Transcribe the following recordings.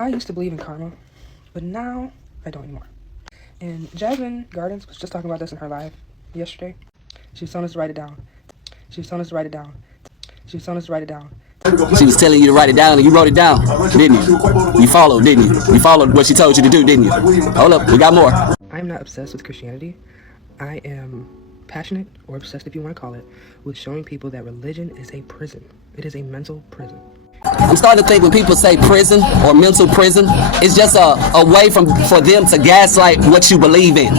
I used to believe in karma, but now I don't anymore. And Jasmine Gardens was just talking about this in her live yesterday. She was telling us to write it down. She was telling us to write it down. She was telling us to write it down. She was telling you to write it down and you wrote it down, didn't you? You followed, didn't you? You followed what she told you to do, didn't you? Hold up, we got more. I'm not obsessed with Christianity. I am passionate, or obsessed if you want to call it, with showing people that religion is a prison. It is a mental prison. I'm starting to think when people say prison or mental prison, it's just a way for them to gaslight what you believe in.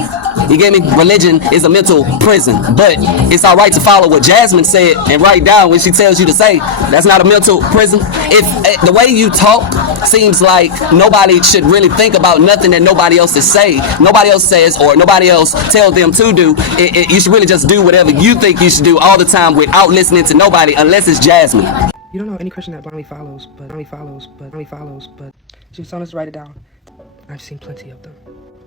You get me? Religion is a mental prison, but it's all right to follow what Jasmine said and write down when she tells you to say. That's not a mental prison. If the way you talk seems like nobody should really think about nothing that nobody else is saying, nobody else says, or nobody else tells them to do, you should really just do whatever you think you should do all the time without listening to nobody unless it's Jasmine. You don't know any Christian that blindly follows, but she was telling us to write it down. I've seen plenty of them.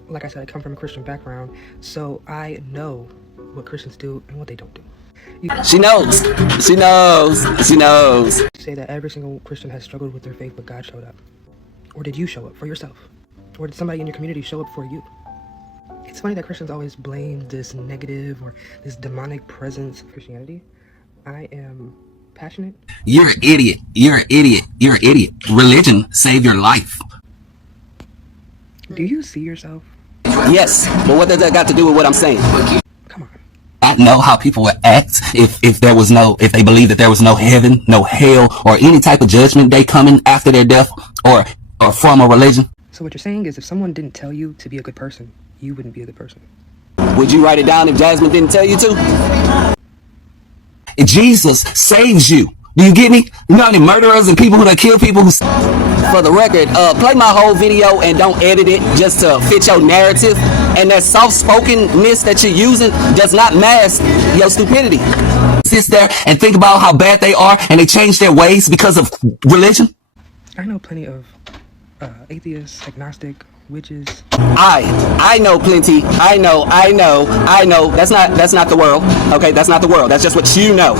Like I said, I come from a Christian background, so I know what Christians do and what they don't do. She knows. She knows. She knows. Say that every single Christian has struggled with their faith, but God showed up. Or did you show up for yourself? Or did somebody in your community show up for you? It's funny that Christians always blame this negative or this demonic presence of Christianity. I am passionate. You're an idiot. You're an idiot. You're an idiot. Religion saved your life. Do you see yourself? Yes, but what does that got to do with what I'm saying? Come on. I know how people would act if they believe that there was no heaven, no hell, or any type of judgment day coming after their death or from a religion. So what you're saying is if someone didn't tell you to be a good person, you wouldn't be a good person. Would you write it down if Jasmine didn't tell you to? Jesus saves you. Do you get me? You know any murderers and people who kill people who... For the record, play my whole video and don't edit it just to fit your narrative. And that soft-spokenness that you're using does not mask your stupidity. Sit there and think about how bad they are and they change their ways because of religion. I know plenty of atheists, agnostic, witches. I know plenty. I know. That's not the world. Okay, that's not the world. That's just what you know.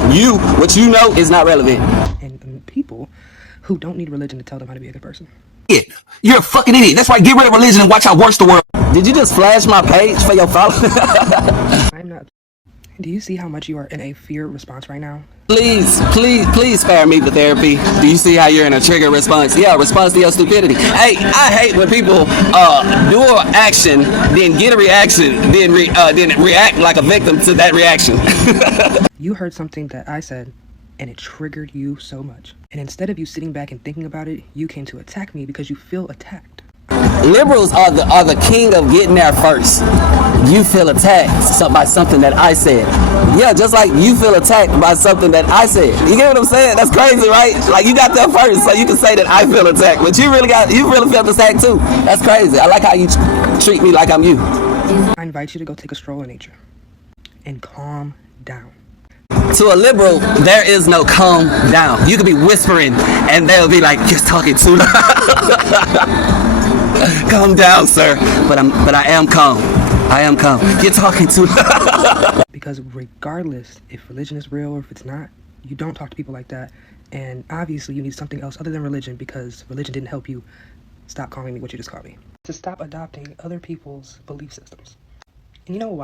What you know is not relevant. And people who don't need religion to tell them how to be a good person. You're a fucking idiot. That's why get rid of religion and watch how worse the world. Did you just flash my page for your followers? I'm not. Do you see how much you are in a fear response right now? Please spare me the therapy. Do you see how you're in a trigger response? Yeah, response to your stupidity. Hey, I hate when people do an action, then get a reaction, then react like a victim to that reaction. You heard something that I said, and it triggered you so much. And instead of you sitting back and thinking about it, you came to attack me because you feel attacked. Liberals are the king of getting there first. You feel attacked by something that I said. Yeah, just like you feel attacked by something that I said. You get what I'm saying? That's crazy, right? Like you got there first, so you can say that I feel attacked, but you really felt attacked too. That's crazy. I like how you treat me like I'm you. I invite you to go take a stroll in nature and calm down. To a liberal, there is no calm down. You could be whispering, and they'll be like, "You're talking too loud." Calm down, sir. But I am calm. I am calm. You're talking too loud. Because regardless if religion is real or if it's not, you don't talk to people like that. And obviously you need something else other than religion because religion didn't help you. Stop calling me what you just called me. To stop adopting other people's belief systems. And you know why?